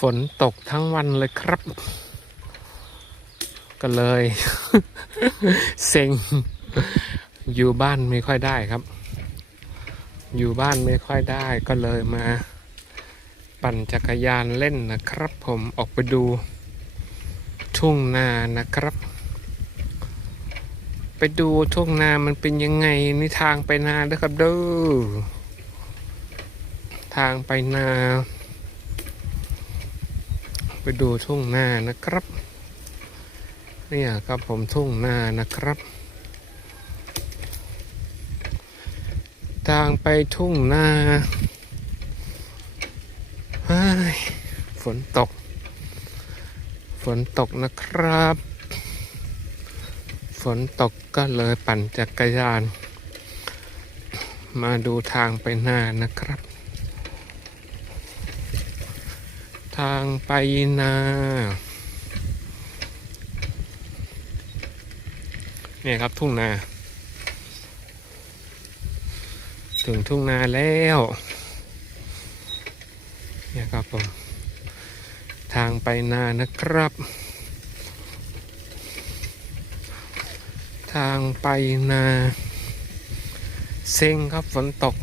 ฝนตกทั้งวันเลยครับ ก็เลย เซ็ง อยู่บ้านไม่ค่อยได้ครับ อยู่บ้านไม่ค่อยได้ก็เลยมา ปั่นจักรยานเล่นนะครับ ผมออกไปดู ทุ่งนานะครับ ไปดูทุ่งนามันเป็นยังไงนี่ทางไปนาด้อครับเด้อทางไปนา ไปดูทุ่งนานะครับ เนี่ยครับผมทุ่งนานะครับ ทางไปทุ่งนาฝนตก ฝนตกนะครับ ฝนตกก็เลยปั่นจักรยาน มาดูทางไปนานะครับ ทางไปนาเนี่ยครับทุ่งนา ถึงทุ่งนาแล้วเนี่ยครับผมทางไปนานะครับ ทางไปนาเซ็งครับฝนตก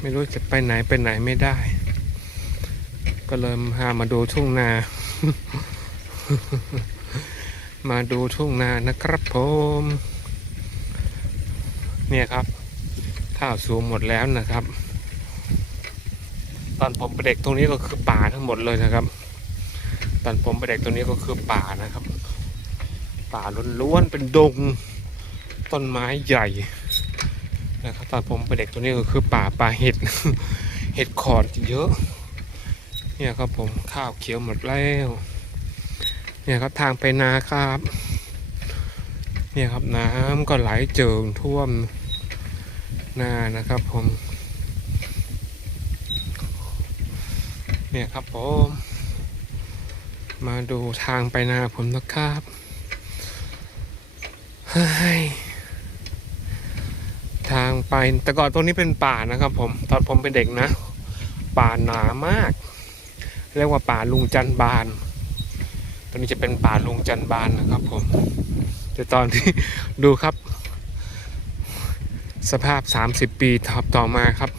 ไม่รู้จะไปไหนไปไหนไม่ได้ ก็เลยพามาดูทุ่งนา มาดูทุ่งนานะครับผม เนี่ยครับ ข้าวสูงหมดแล้วนะครับ ตอนผมเป็นเด็กตรงนี้ก็คือป่าทั้งหมดเลยนะครับ ตอนผมเป็นเด็กตรงนี้ก็คือป่านะครับ ป่าล้วนๆเป็นดง ต้นไม้ใหญ่นะครับตอนผมเป็นเด็กตรงนี้ก็คือป่าป่าเห็ด เห็ดขอดเยอะ เนี่ยครับผมข้าวเขียวหมดแล้ว เนี่ยครับทางไปนาครับ เนี่ยครับน้ำก็ไหลเจิงท่วมนานะครับผม เนี่ยครับผม มาดูทางไปนาผมนะครับเฮ้ยทางไปแต่ก่อนตรงนี้เป็นป่านะครับผม ตอนผมเป็นเด็กนะ ป่าหนามาก เรียกว่าป่าลุงจันบานตอนนี้จะเป็นป่าลุงจันบานนะครับผมแต่ตอนที่ดูครับ สภาพ 30 ปีทับต่อมาครับ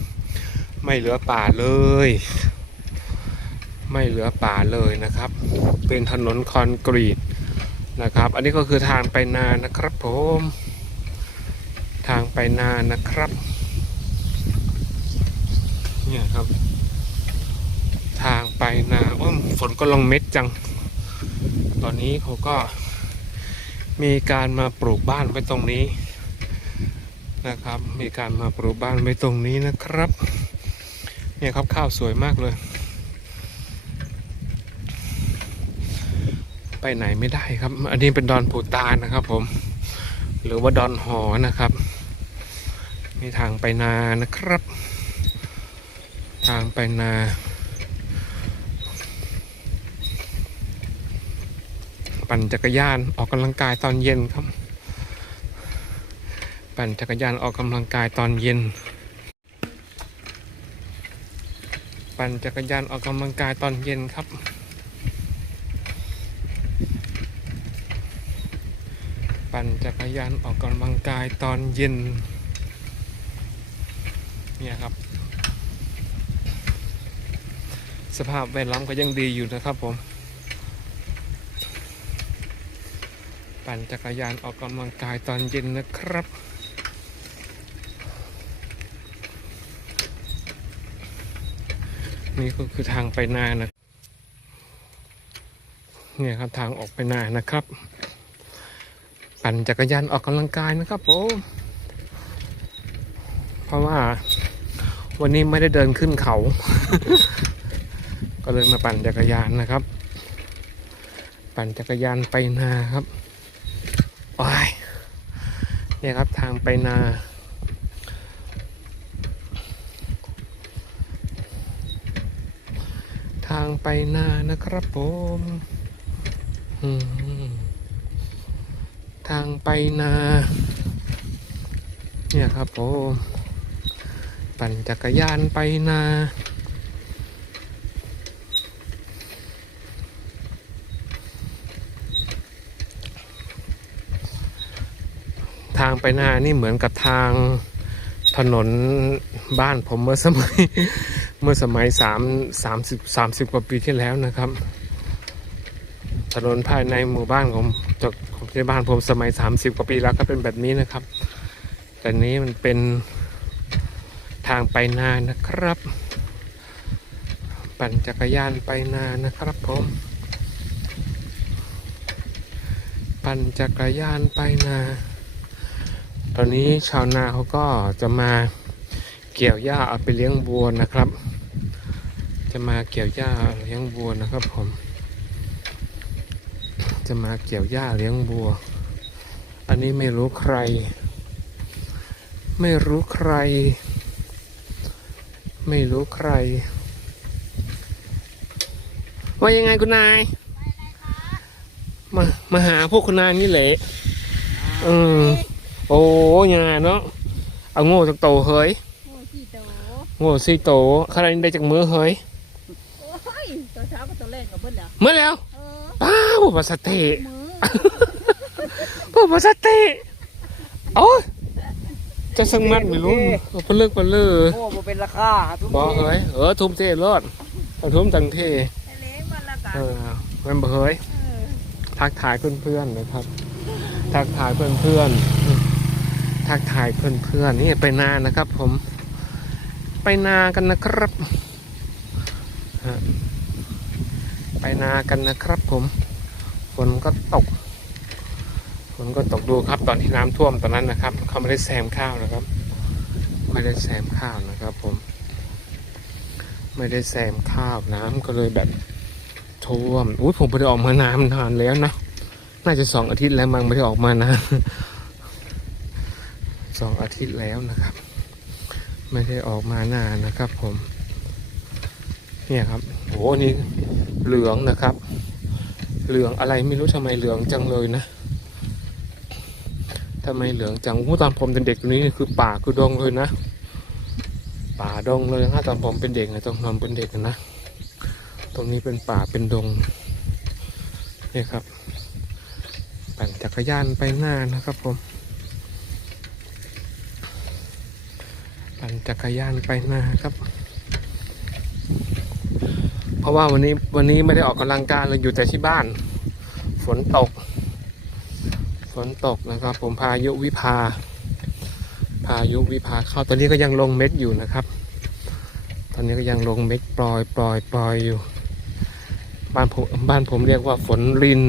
ไม่เหลือป่าเลย ไม่เหลือป่าเลยนะครับ เป็นถนนคอนกรีตนะครับ อันนี้ก็คือทางไปนานะครับผม ทางไปนานะครับ เนี่ยครับ ไปนาอ้อมฝนก็ลงเม็ดจัง ตอนนี้เขาก็มีการมาปลูกบ้านไว้ตรงนี้นะครับ มีการมาปลูกบ้านไว้ตรงนี้นะครับ เนี่ยครับข้าวสวยมากเลย ไปไหนไม่ได้ครับ อันนี้เป็นดอนปูตานนะครับผม หรือว่าดอนหอนะครับ มีทางไปนานะครับ ทางไปนา ปั่นจักรยานออกกำลังกายตอนเย็นครับ ปั่นจักรยานออกกำลังกายตอนเย็น ปั่นจักรยานออกกำลังกายตอนเย็นครับ ปั่นจักรยานออกกำลังกายตอนเย็นเนี่ยครับ สภาพแวดล้อมก็ยังดีอยู่นะครับผม ปั่นจักรยานออกกำลังกายตอนเย็นนะครับ นี่ก็คือทางไปนานะเนี่ยครับทางออกไปนานะครับ ปั่นจักรยานออกกำลังกายนะครับผมเพราะว่าวันนี้ไม่ได้เดินขึ้นเขา ก็เลยมาปั่นจักรยานนะครับ ปั่นจักรยานไปนาครับ ยเนี่ยครับทางไปนาทางไปนานะครับผมทางไปนา เนี่ยครับผม ปั่นจักรยานไปนาางไปหน้านี่เหมือนกับทางถนนบ้านผมเมื่อสมัยเมื่อสมัยสามสามสิบสามสิบกว่าปีที่แล้วนะครับ ถนนภายในหมู่บ้านของจากของที่บ้านผมสมัยสามสิบกว่าปีแล้วก็เป็นแบบนี้นะครับ แต่นี้มันเป็นทางไปนานะครับ ปั่นจักรยานไปนานะครับผม ปั่นจักรยานไปนา ตอนนี้ชาวนาเขาก็จะมาเกี่ยวหญ้าเอาไปเลี้ยงวัวนะครับ จะมาเกี่ยวหญ้าเลี้ยงวัวนะครับ ผม จะมาเกี่ยวหญ้าเลี้ยงวัว อันนี้ไม่รู้ใคร ไม่รู้ใคร ไม่รู้ใคร ว่ายังไงคุณนายมามาหาพวกคุณนายนี่แหละอืม โอ้ยาเนาะเอาโง่จากโตเฮ้ยโอ้ยกี่โตโง่สี่โตขนาดนี้ได้จากมือเฮ้ยโอ้ยตัวเช้ากับตัวแรกกับเบิ้ลแล้วเมื่อแล้วเออป้าวภาษาเตะมือพูดภาษาเตะโอ้ยจะสังมัดไม่รู้เอาเพนเลิกเพนเลิกโอ้บ่เป็นราคาทุกบอกเฮ้ยเออทุ่มเทรอดเอาทุ่มตังเทไอ้เล้งมันละกันเออมันบ่เฮ้ยเออทักทายเพื่อนๆนะครับ ทักทายเพื่อนๆ ทักทายเพื่อนๆนี่ไปนานะครับผมไปนากันนะครับ ไปนากันนะครับผมฝนก็ตกฝนก็ตกดูครับตอนที่น้ำท่วมตอนนั้นนะครับเขาไม่ได้แซมข้าวนะครับ ไม่ได้แซมข้าวนะครับ ผม ไม่ได้แซมข้าวน้ำก็เลยแบบท่วมอุ้ยผมไม่ได้ออกมานานนานแล้วนะน่าจะสองอาทิตย์แล้วมั้งไม่ได้ออกมานาน สองอาทิตย์แล้วนะครับ ไม่ได้ออกมานานนะครับผม เนี่ยครับโอ้นี่เหลืองนะครับ เหลืองอะไรไม่รู้ทำไมเหลืองจังเลยนะทำไมเหลืองจังอู้ตอนผมเป็นเด็กตรงนี้คือป่าคือดงเลยนะ ป่าดงเลยนะตอนผมเป็นเด็กนะต้องนผมเป็นเด็กนะ ตรงนี้เป็นป่าเป็นดงนี่ครับปั่นจักรยานไปหน้านะครับผม ปั่นจักรยานไปหน้าครับ เพราะว่าวันนี้วันนี้ไม่ได้ออกกำลังกายเลยอยู่แต่ที่บ้าน ฝนตก ฝนตกนะครับ ผมพายุวิภา พายุวิภาเข้าตอนนี้ก็ยังลงเม็ดอยู่นะครับ ตอนนี้ก็ยังลงเม็ดปล่อยปล่อยปล่อยอยู่บ้านผมบ้านผมเรียกว่าฝนริน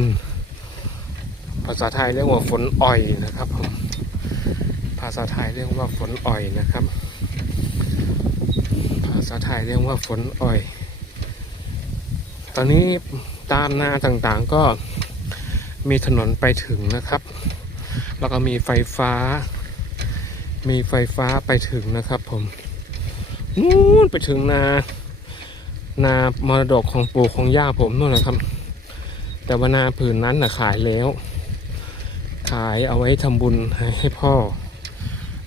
ภาษาไทยเรียกว่าฝนอ่อยนะครับผมภาษาไทยเรียกว่าฝนอ่อยนะครับ ษาไทยเรียกว่าฝนอ่อย ตอนนี้ตามนาต่างๆก็มีถนนไปถึงนะครับ แล้วก็มีไฟฟ้า มีไฟฟ้าไปถึงนะครับผมนู่นไปถึงนา นามรดกของปู่ของย่าผมนู่นนะครับ แต่ว่านาผืนนั้นนะขายแล้ว ขายเอาไว้ทำบุญให้ให้พ่อ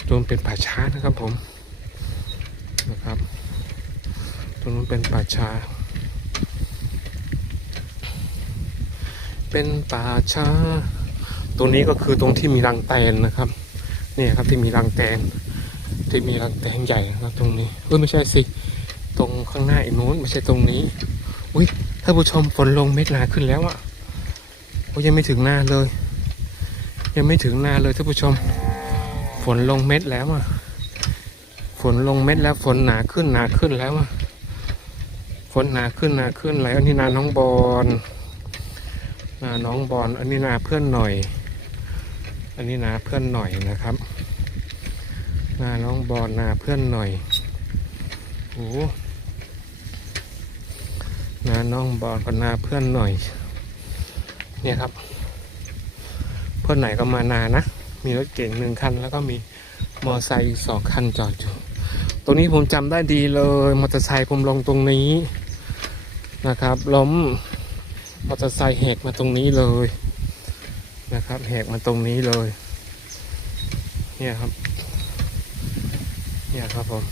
รวมเป็นป่าช้านะครับผมนะครับ ตรงนู้นเป็นป่าช้า เป็นป่าช้า ตรงนี้ก็คือตรงที่มีรังแตนนะครับ เนี่ยครับที่มีรังแตน ที่มีรังแตนใหญ่นะตรงนี้เอ้ยไม่ใช่สิ ตรงข้างหน้าอีกนู้นไม่ใช่ตรงนี้อุ้ยท่านผู้ชมฝนลงเม็ดหนาขึ้นแล้วอะโอ้ยยังไม่ถึงหน้าเลย ยังไม่ถึงหน้าเลยท่านผู้ชม ฝนลงเม็ดแล้วอะฝนลงเม็ดแล้วฝนหนาขึ้นหนาขึ้นแล้วอะ ฝนหนาขึ้นหนาขึ้นแล้วอันนี้นาน้องบอลนาน้องบอลอันนี้นาเพื่อนหน่อย อันนี้นาเพื่อนหน่อยนะครับ นาน้องบอลนาเพื่อนหน่อยโอ้นาน้องบอลกับนาเพื่อนหน่อย เนี่ยครับ เพื่อนไหนก็มานานะ มีรถเก่งหนึ่งคัน แล้วก็มีมอไซค์สองคันจอดอยู่ ตรงนี้ผมจำได้ดีเลยมอเตอร์ไซค์ผมลงตรงนี้นะครับ ล้มมอเตอร์ไซค์แหกมาตรงนี้เลยนะครับแหกมาตรงนี้เลย เนี่ยครับ เนี่ยครับผม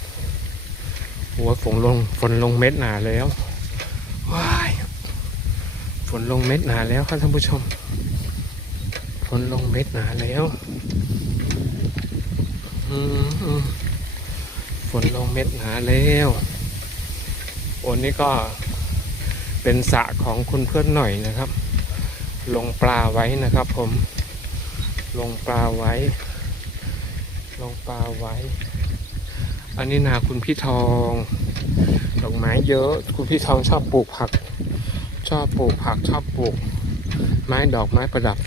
หัวฝนลงฝนลงเม็ดหนาแล้วว้ายฝนลงเม็ดหนาแล้วครับท่านผู้ชมฝนลงเม็ดหนาแล้ว อืมอืม ฝนลงเม็ดหนาแล้ววันนี้ก็เป็นสระของคุณเพื่อนหน่อยนะครับ ลงปลาไว้นะครับ ผม ลงปลาไว้ ลงปลาไว้ อันนี้นาคุณพี่ทองดอกไม้เยอะ คุณพี่ทองชอบปลูกผัก ชอบปลูกผักชอบปลูก ไม้ดอกไม้ประดับ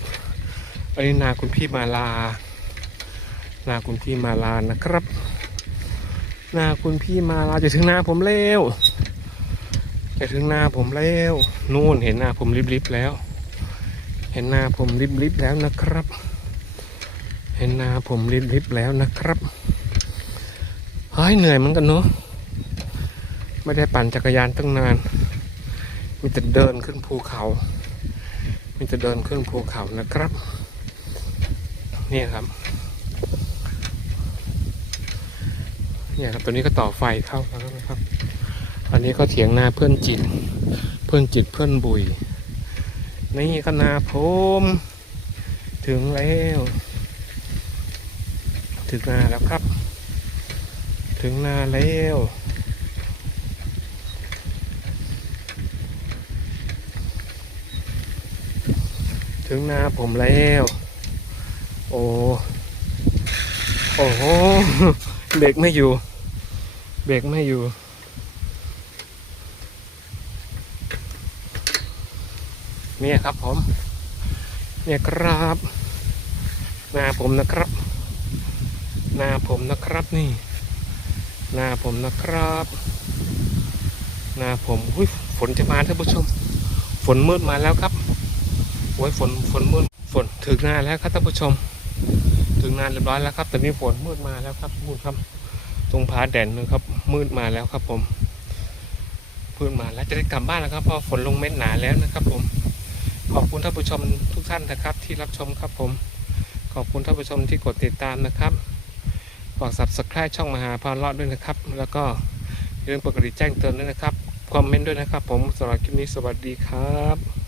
อันนี้นาคุณพี่มาลา นาคุณพี่มาลานะครับ นาคุณพี่มาลาจะถึงนาผมแล้วจะถึงนาผมแล้วนู่นเห็นนาผมริบๆแล้ว เห็นนาผมริบๆแล้วนะครับ เห็นนาผมริบๆแล้วนะครับเฮ้ยเหนื่อยเหมือนกันเนาะไม่ได้ปั่นจักรยานตั้งนาน มีแต่เดินขึ้นภูเขา มีแต่เดินขึ้นภูเขานะครับ นี่ครับ เนี่ยครับตัวนี้ก็ต่อไฟเข้าแล้วนะครับ อันนี้ก็เถียงนาเพื่อนจิต เพื่อนจิตเพื่อนบุย นี่ก็นาผมถึงแล้ว ถึงนาแล้วครับ ถึงนาแล้วถึงนาผมแล้ว โอ้ โอ้โห เบรกไม่อยู่ เบรกไม่อยู่ เนี่ยครับผม เนี่ยครับหน้าผมนะครับหน้าผมนะครับนี่หน้าผมนะครับหน้าผมอุ้ยฝนจะมาท่านผู้ชม ฝนมืดมาแล้วครับโอ้ยฝนฝนมืดฝนถึงหน้าแล้วครับท่านผู้ชม ถึงนานเรียบร้อยแล้วครับแตอนนี้ฝนมืดมาแล้วครับพูดครับ ตรงผาแดนนะครับ มืดมาแล้วครับผมมืดมาแล้วจะได้กลับบ้านแล้วครับพราะฝนลงเม็ดหนาแล้วนะครับผม ขอบคุณท่านผู้ชมทุกท่านนะครับ ที่รับชมครับผม ขอบคุณท่านผู้ชมที่กดติดตามนะครับฝาก subscribe ช่องมหาพาเลาะด้วยนะครับ แล้วก็อย่าลืมกดกระดิ่งแจ้งเตือนด้วยนะครับคอมเมนต์ด้วยนะครับ ผมสำหรับคลิปนี้สวัสดีครับ